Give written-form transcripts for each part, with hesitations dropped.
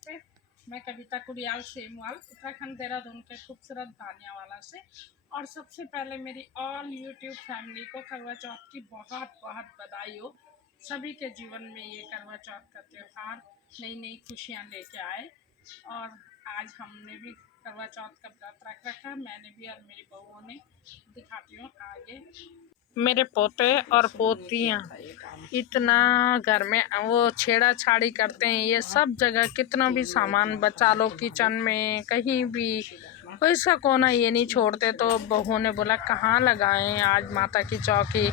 नमस्ते। मैं कविता कुड़ियाल सेमवाल उत्तराखंड देहरादून के खूबसूरत भानियावाला से। और सबसे पहले मेरी ऑल यूट्यूब फैमिली को करवा चौथ की बहुत बहुत बधाई हो। सभी के जीवन में ये करवा चौथ का त्यौहार नई नई खुशियाँ लेके आए। और आज हमने भी करवा चौथ का व्रत रख रखा, मैंने भी और मेरी बहुओं ने। दिखाती हूँ आगे। मेरे पोते और पोतियाँ इतना घर में वो छेड़ा छाड़ी करते हैं, ये सब जगह कितना भी सामान बचा लो, किचन में कहीं भी कोई सा कोना ये नहीं छोड़ते। तो बहू ने बोला कहाँ लगाएं आज माता की चौकी,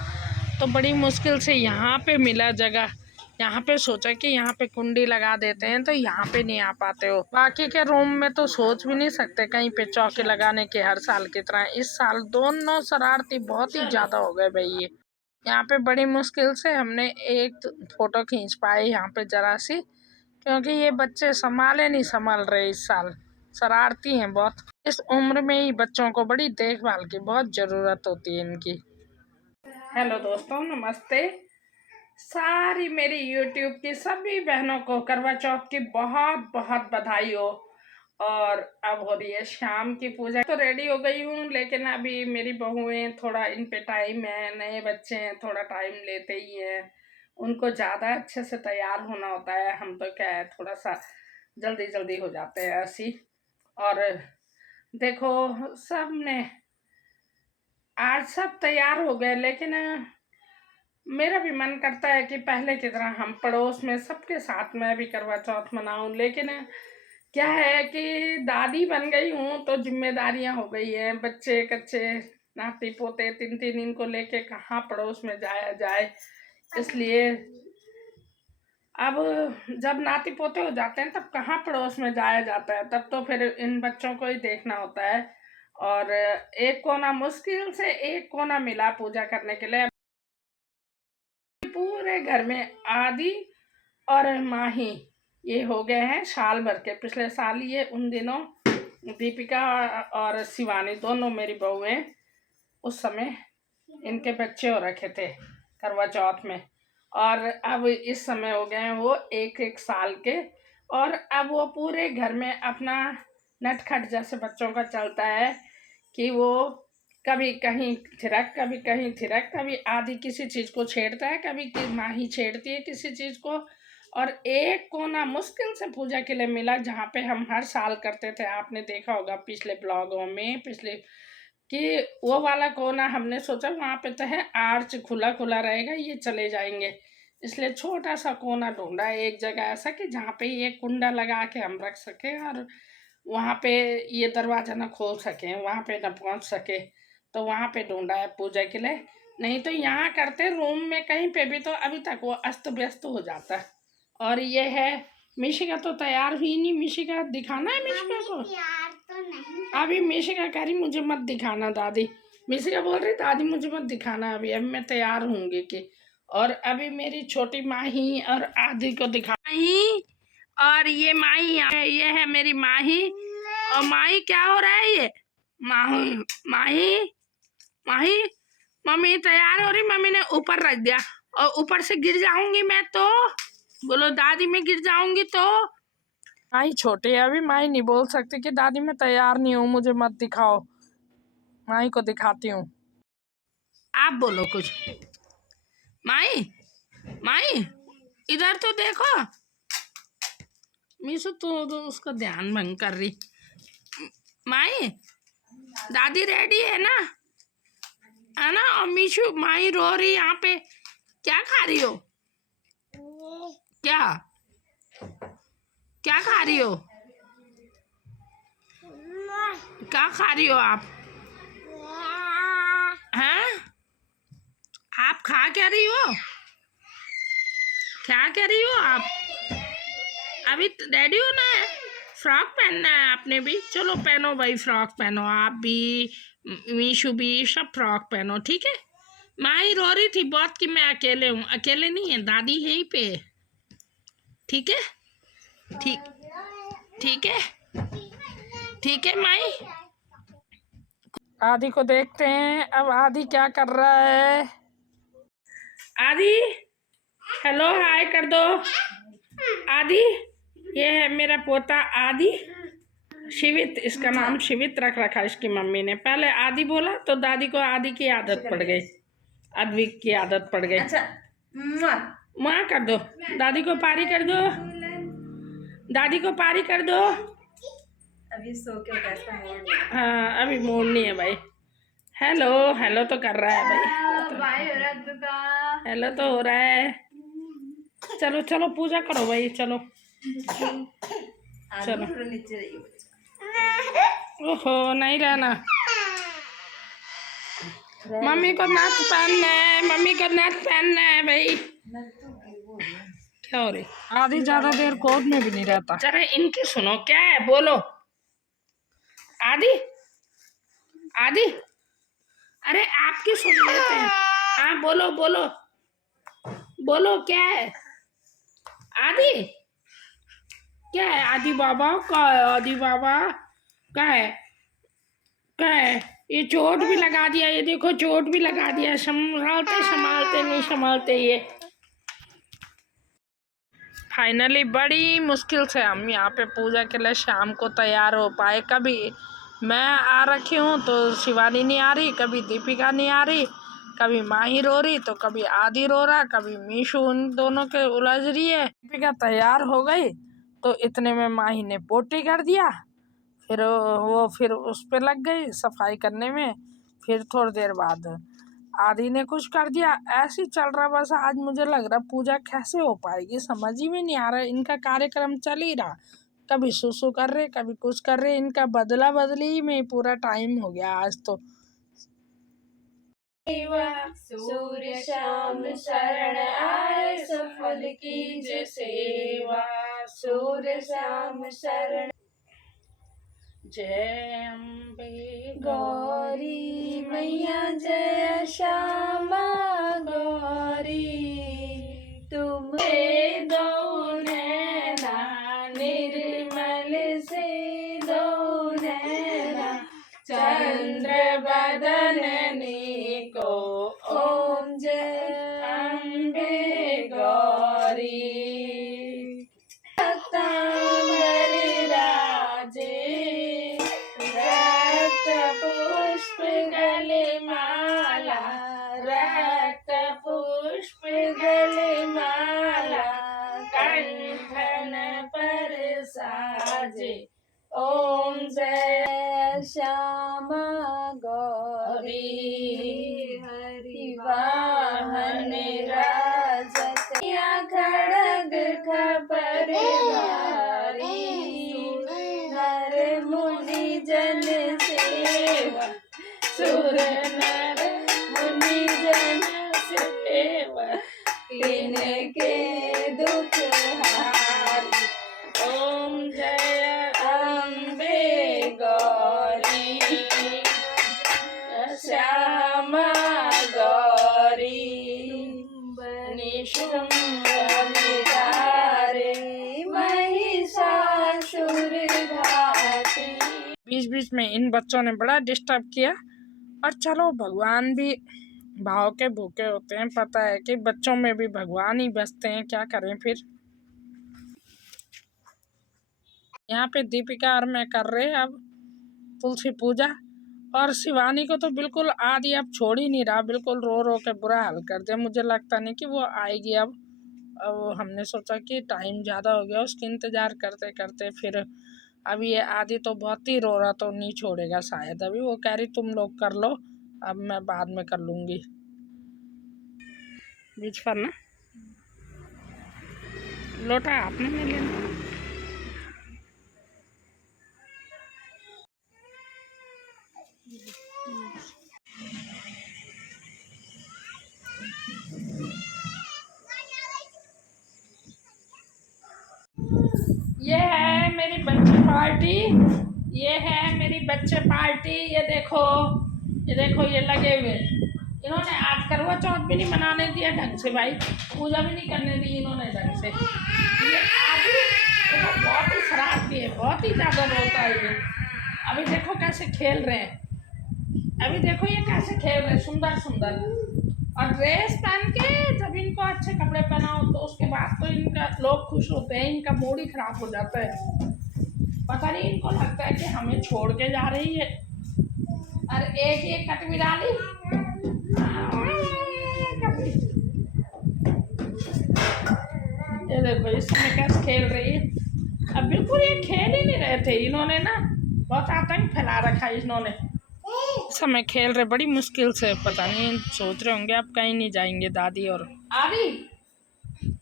तो बड़ी मुश्किल से यहाँ पे मिला जगह। यहाँ पे सोचा कि यहाँ पे कुंडी लगा देते हैं, तो यहाँ पे नहीं आ पाते हो। बाकी के रूम में तो सोच भी नहीं सकते कहीं पे चौकी लगाने के हर साल की तरह। इस साल दोनों शरारती बहुत ही ज्यादा हो गए भाई। ये यहाँ पे बड़ी मुश्किल से हमने एक फोटो खींच पाए यहाँ पे जरा सी, क्योंकि ये बच्चे नहीं संभाल रहे इस साल, शरारती हैं बहुत। इस उम्र में ही बच्चों को बड़ी देखभाल की बहुत ज़रूरत होती है इनकी। हेलो दोस्तों, नमस्ते। सारी मेरी यूट्यूब की सभी बहनों को करवा चौथ की बहुत बहुत बधाई हो। और अब हो रही है शाम की पूजा। तो रेडी हो गई हूँ, लेकिन अभी मेरी बहुएं थोड़ा इन पे टाइम है, नए बच्चे हैं, थोड़ा टाइम लेते ही हैं। उनको ज़्यादा अच्छे से तैयार होना होता है, हम तो क्या है थोड़ा सा जल्दी जल्दी हो जाते हैं ऐसी। और देखो सब ने आज सब तैयार हो गए, लेकिन मेरा भी मन करता है कि पहले की तरह हम पड़ोस में सबके साथ में भी करवा चौथ मनाऊं। लेकिन क्या है कि दादी बन गई हूँ तो जिम्मेदारियां हो गई हैं, बच्चे कच्चे नाती पोते तीन तीन इनको लेके कहाँ पड़ोस में जाया जाए। इसलिए अब जब नाती पोते हो जाते हैं तब कहाँ पड़ोस में जाया जाता है, तब तो फिर इन बच्चों को ही देखना होता है। और एक कोना मुश्किल से एक कोना मिला पूजा करने के लिए। पूरे घर में आदि और माही ये हो गए हैं साल भर के। पिछले साल ये उन दिनों दीपिका और शिवानी दोनों मेरी बहुएं उस समय इनके बच्चे हो रखे थे करवा चौथ में। और अब इस समय हो गए हैं वो एक एक साल के। और अब वो पूरे घर में अपना नटखट जैसे बच्चों का चलता है कि वो कभी कहीं थिरक, कभी कहीं थिरक, कभी आदि किसी चीज़ को छेड़ता है, कभी माही छेड़ती है किसी चीज़ को। और एक कोना मुश्किल से पूजा के लिए मिला जहाँ पे हम हर साल करते थे, आपने देखा होगा पिछले ब्लॉगों में, पिछले कि वो वाला कोना हमने सोचा वहाँ पे तो है आर्च खुला खुला रहेगा, ये चले जाएंगे। इसलिए छोटा सा कोना ढूंढा एक जगह ऐसा कि जहाँ पे ये कुंडा लगा के हम रख सके और वहाँ पे ये दरवाज़ा ना खोल सके, वहाँ पे ना पहुँच सके। तो वहाँ पे ढूंढा है पूजा के लिए। नहीं तो यहाँ करते रूम में कहीं पे भी तो अभी तक वो अस्त व्यस्त हो जाता। और ये है मिशिका तो तैयार हुई नहीं। मिशिका दिखाना है मिशिका को तो नहीं। अभी मिशिका कह रही मुझे मत दिखाना दादी। मिशिका बोल रही दादी मुझे मत दिखाना अभी, अब मैं तैयार होंगी कि। और अभी मेरी छोटी माही और आदि को दिखा माही। और ये माही ये है मेरी माही। और माही क्या हो रहा है ये माही माही माही। मम्मी तैयार हो रही, मम्मी ने ऊपर रख दिया और ऊपर से गिर जाऊंगी मैं तो। बोलो दादी मैं गिर जाऊंगी तो। माही छोटी है अभी, माही नहीं बोल सकती कि दादी मैं तैयार नहीं हूँ मुझे मत दिखाओ। माही को दिखाती हूँ, आप बोलो कुछ। माही माही इधर तो देखो। मीशु तो उसका ध्यान भंग कर रही। माही दादी रेडी है ना, है ना। और मीशु माही रो रही यहाँ पे। क्या खा रही हो, क्या क्या खा रही हो, क्या खा रही हो आप हैं? आप खा क्या रही हो, क्या कह रही हो आप? अभी रेडी होना है, फ्रॉक पहनना है आपने भी। चलो पहनो भाई, फ्रॉक पहनो आप भी, मीशु भी, सब फ्रॉक पहनो ठीक है। माही रो रही थी बहुत कि मैं अकेले हूँ, अकेले नहीं है दादी यहीं पे, ठीक है। ठीक ठीक है ठीक है माही। आदि को देखते हैं अब आदि क्या कर रहा है। आदि हेलो हाय कर दो। आदि ये है मेरा पोता आदि, शिवित, इसका नाम शिवित रख रखा इसकी मम्मी ने। पहले आदि बोला तो दादी को आदि की आदत पड़ गई, अद्विक की आदत पड़ गई। अच्छा माँ कर दो, दादी को पारी कर दो, दादी को पारी कर दो। अभी सो के उठा, इसका मूड नहीं। हाँ अभी मूड नहीं है भाई। हेलो हेलो तो कर रहा है भाई, हेलो तो हो रहा है। चलो चलो पूजा करो भाई, चलो चलो। ओहो नहीं रहना, मम्मी को नथ पहनना है, मम्मी को नथ पहनना है भाई। क्या हो रही? आधी ज्यादा देर कोर्ट में भी नहीं रहता। चलो इनकी सुनो, क्या है बोलो। आदि आदि, अरे आपकी सुन लेते हैं। हाँ बोलो बोलो बोलो, क्या है आदि? क्या है आदि बाबा का? आदि बाबा क्या है? क्या है? ये चोट भी लगा दिया, ये देखो चोट भी लगा दिया। संभालते संभालते नहीं संभालते ये। फाइनली बड़ी मुश्किल से हम यहाँ पे पूजा के लिए शाम को तैयार हो पाए। कभी मैं आ रखी हूँ तो शिवानी नहीं आ रही, कभी दीपिका नहीं आ रही, कभी माही रो रही तो कभी आदि रो रहा, कभी मीशू, उन दोनों के उलझ रही है। दीपिका तैयार हो गई तो इतने में माही ने पोटी कर दिया, फिर उस पर लग गई सफाई करने में। फिर थोड़ी देर बाद आदि ने कुछ कर दिया। ऐसे ही चल रहा बस। आज मुझे लग रहा पूजा कैसे हो पाएगी समझ ही में नहीं आ रहा। इनका कार्यक्रम चल ही रहा, कभी सुसु कर रहे कभी कुछ कर रहे। इनका बदला बदली में पूरा टाइम हो गया आज तो। सूर्य शाम शरण आए, सफल कीजिए सेवा। सूर्य शाम शरण। जय अम्बे गौरी मैया, जय श्यामा गौरी। तुम दो नैना निर्मल से, दो नैना चंद्र बदन को। ओम जय अम्बे गौरी। पुष्प गले माला, रक्त पुष्प गले माला, कंठन पर साजे। ओम जय श्यामा गौरी। हरि वाहन राजत, खड़ग खपर धारी, नर मुनि जन सेवा, सुर नर मुनि जन सेवा, इनके दुख हारी। ओम जय अम्बे गौरी, श्यामा गौरी। निशुंभ विदारे, महिषासुर घाती। बीच बीच में इन बच्चों ने बड़ा डिस्टर्ब किया। और चलो भगवान भी भाव के भूखे होते हैं, पता है कि बच्चों में भी भगवान ही बसते हैं, क्या करें फिर। यहाँ पे दीपिका और मैं कर रहे हैं अब तुलसी पूजा। और शिवानी को तो बिल्कुल आदि अब छोड़ ही नहीं रहा, बिल्कुल रो रो के बुरा हाल कर दिया। मुझे लगता नहीं कि वो आएगी अब हमने सोचा कि टाइम ज़्यादा हो गया, उसका इंतज़ार करते करते। फिर अभी ये आदि तो बहुत ही रो रहा, तो नहीं छोड़ेगा शायद। अभी वो कह रही तुम लोग कर लो, अब मैं बाद में कर लूँगी। बीच पर ना लोटा आपने नहीं लेना। ये है मेरी बच्चे पार्टी, ये है मेरी बच्चे पार्टी। ये देखो ये लगे हुए। इन्होंने आज करवा चौथ भी नहीं मनाने दिया ढंग से भाई, पूजा भी नहीं करने दी इन्होंने ढंग से। ये आज देखो बहुत ही शरारती है, बहुत ही ज़्यादा रोता है ये। अभी देखो कैसे खेल रहे हैं, अभी देखो ये कैसे खेल रहे हैं, सुंदर सुंदर। और ड्रेस पहन के जब इनको अच्छे कपड़े पहनाओ तो उसके बाद तो इनका लोग खुश होते हैं, इनका मूड ही खराब हो जाता है। पता नहीं इनको लगता है कि हमें छोड़ के जा रही है। और एक ही कट भी डाली। ये देखो इसमें कैसे खेल रही है। अब बिल्कुल ये खेल ही नहीं रहे थे, इन्होंने ना बहुत आतंक फैला रखा है इन्होंने। समय खेल रहे बड़ी मुश्किल से, पता नहीं सोच रहे होंगे अब कहीं नहीं जाएंगे दादी और आदि।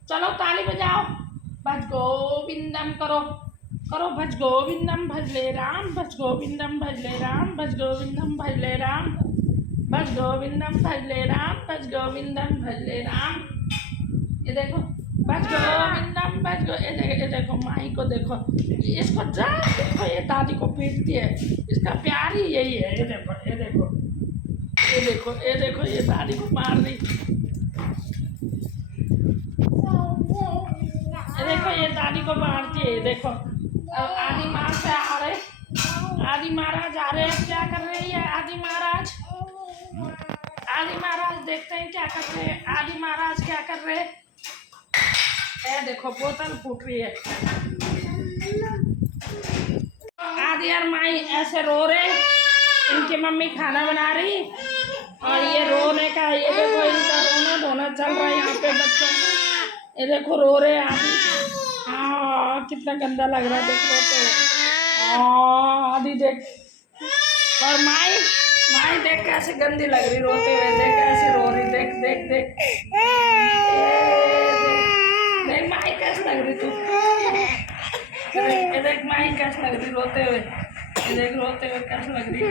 चलो ताली बजाओ, भज गोविंदम करो करो, भज गोविंदम भजले राम, भज गोविंदम भजले राम, भज गोविंदम भजले राम, भज गोविंदम भजले राम, भज गोविंदम भजले राम। ये देखो भज गोविंदम भज गो, ये देखो माई को देखो, इसको जा देखो ये दादी को पीटती है, इसका प्यार ही यही है। ये देखो ये देखो ये देखो ये देखो ये दादी को मार दी। ये देखो ये दादी को मारती है। ये देखो अब आदि माँ से आ रहे, आदि महाराज आ रहे हैं। क्या कर रही है आदि महाराज? आदि महाराज देखते हैं क्या कर रहे हैं। आदि महाराज क्या कर रहे हैं? ये देखो बोतल फूट रही है। आदि और माई ऐसे रो रहे, इनकी मम्मी खाना बना रही और ये रोने का, ये देखो इनका रोना धोना चल रहा है यहाँ पे बच्चों का। ये देखो रो रहे आदि। कितना गंदा लग रहा है देख रो तो। आदि देख, और माई माई देख कैसे गंदी लग रही रोते हुए, देख कैसे रो रही, देख देख देख देख माई कैसे लग रही तू। देख माई कैसे लग रही रोते हुए, देख रोते हुए कैसे लग रही।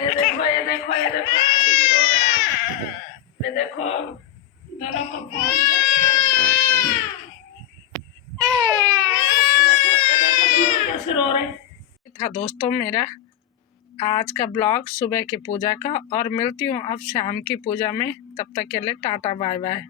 ये देखो ये देखो ये देखो आदि भी रो रहा है। ये देखो दोनों को फोन कैसे रो रहे था। दोस्तों मेरा आज का ब्लॉग सुबह की पूजा का, और मिलती हूँ अब शाम की पूजा में। तब तक के लिए टाटा बाय बाय।